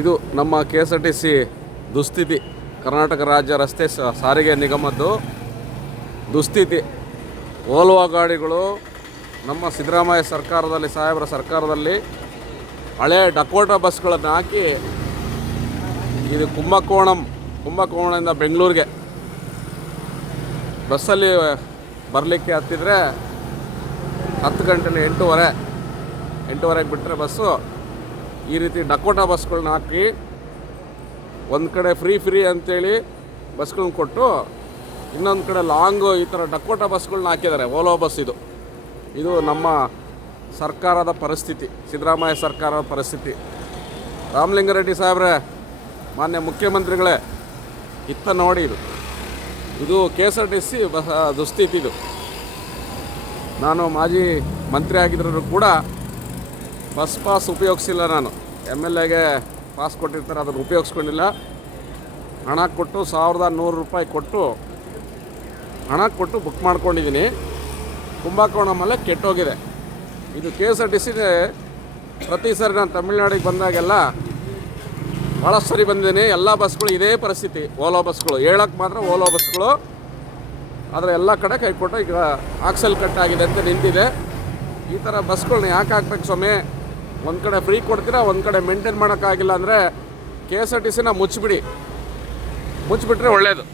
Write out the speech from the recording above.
ಇದು ನಮ್ಮ K S R T C ದುಸ್ಥಿತಿ, ಕರ್ನಾಟಕ ರಾಜ್ಯ ರಸ್ತೆ ಸಾರಿಗೆ ನಿಗಮದ್ದು ದುಸ್ಥಿತಿ. ಓಲ್ವಾ ಗಾಡಿಗಳು ನಮ್ಮ ಸಿದ್ದರಾಮಯ್ಯ ಸರ್ಕಾರದಲ್ಲಿ, ಸಾಹೇಬರ ಸರ್ಕಾರದಲ್ಲಿ ಹಳೆ ಡಕೋಟಾ ಬಸ್ಗಳನ್ನು ಹಾಕಿ ಇದು ಕುಂಭಕೋಣಂ, ಕುಂಭಕೋಣದಿಂದ ಬೆಂಗಳೂರಿಗೆ. ಬಸ್ಸಲ್ಲಿ ಬರಲಿಕ್ಕೆ ಹತ್ತಿದ್ರೆ ಹತ್ತು ಗಂಟೆಲಿ ಎಂಟೂವರೆ, ಎಂಟೂವರೆಗೆ ಬಿಟ್ಟರೆ ಬಸ್ಸು ಈ ರೀತಿ ಡಕೋಟ ಬಸ್ಗಳನ್ನ ಹಾಕಿ ಒಂದು ಕಡೆ ಫ್ರೀ ಫ್ರೀ ಅಂತೇಳಿ ಬಸ್ಗಳನ್ನ ಕೊಟ್ಟು ಇನ್ನೊಂದು ಕಡೆ ಲಾಂಗು ಈ ಥರ ಡಕೋಟ ಬಸ್ಗಳನ್ನ ಹಾಕಿದ್ದಾರೆ. ಓಲೋ ಬಸ್ ಇದು. ಇದು ನಮ್ಮ ಸರ್ಕಾರದ ಪರಿಸ್ಥಿತಿ. ಸಿದ್ದರಾಮಯ್ಯ ಸರ್ಕಾರದ ಪರಿಸ್ಥಿತಿ. ರಾಮಲಿಂಗಾರೆಡ್ಡಿ ಸಾಹೇಬ್ರೆ, ಮಾನ್ಯ ಮುಖ್ಯಮಂತ್ರಿಗಳೇ ಇತ್ತ ನೋಡಿ ಇದು. ಇದು K S R T C bus, ದುಸ್ಥಿತಿ ಇದು. ನಾನು ಮಾಜಿ ಮಂತ್ರಿ ಆಗಿದ್ರೂ ಕೂಡ ಬಸ್ ಪಾಸ್ ಉಪಯೋಗಿಸಿಲ್ಲ ನಾನು. ಎಂ ಎಲ್ ಎಗೆ ಪಾಸ್ ಕೊಟ್ಟಿರ್ತಾರೆ, ಅದನ್ನು ಉಪಯೋಗಿಸ್ಕೊಂಡಿಲ್ಲ. ಹಣ ಕೊಟ್ಟು ಸಾವಿರದ ನೂರು ರೂಪಾಯಿ ಕೊಟ್ಟು, ಹಣ ಕೊಟ್ಟು ಬುಕ್ ಮಾಡ್ಕೊಂಡಿದ್ದೀನಿ ಕುಂಭಕೋಣಮಲ್ಲೇ ಕೆಟ್ಟೋಗಿದೆ. ಇದು K S R T C ಪ್ರತಿ ಸರಿ ನಾನು ತಮಿಳ್ನಾಡಿಗೆ ಬಂದಾಗೆಲ್ಲ ಭಾಳ ಸರಿ ಬಂದಿದ್ದೀನಿ. ಎಲ್ಲ ಬಸ್ಗಳು ಇದೇ ಪರಿಸ್ಥಿತಿ. ಓಲೋ ಬಸ್ಗಳು. ಹೇಳೋಕ್ಕೆ ಮಾತ್ರ ಓಲೋ ಬಸ್ಗಳು. ಆದರೆ ಎಲ್ಲ ಕಡೆ ಕೈ ಕೊಟ್ಟು ಈಗ ಆಕ್ಸಲ್ ಕಟ್ಟಾಗಿದೆ ಅಂತ ನಿಂತಿದೆ. ಈ ಥರ ಬಸ್ಗಳನ್ನ ಯಾಕೆ ಹಾಕ್ಬೇಕು ಸ್ವಾಮಿ? ಒಂದು ಕಡೆ ಫ್ರೀ ಕೊಡ್ತೀರಾ, ಒಂದು ಕಡೆ ಮೇಂಟೈನ್ ಮಾಡೋಕ್ಕಾಗಿಲ್ಲ ಅಂದರೆ ಕೆ ಎಸ್ ಆರ್ ಟಿ ಸಿನ ಮುಚ್ಚಿಬಿಡಿ. ಮುಚ್ಚಿಬಿಟ್ರೆ ಒಳ್ಳೆಯದು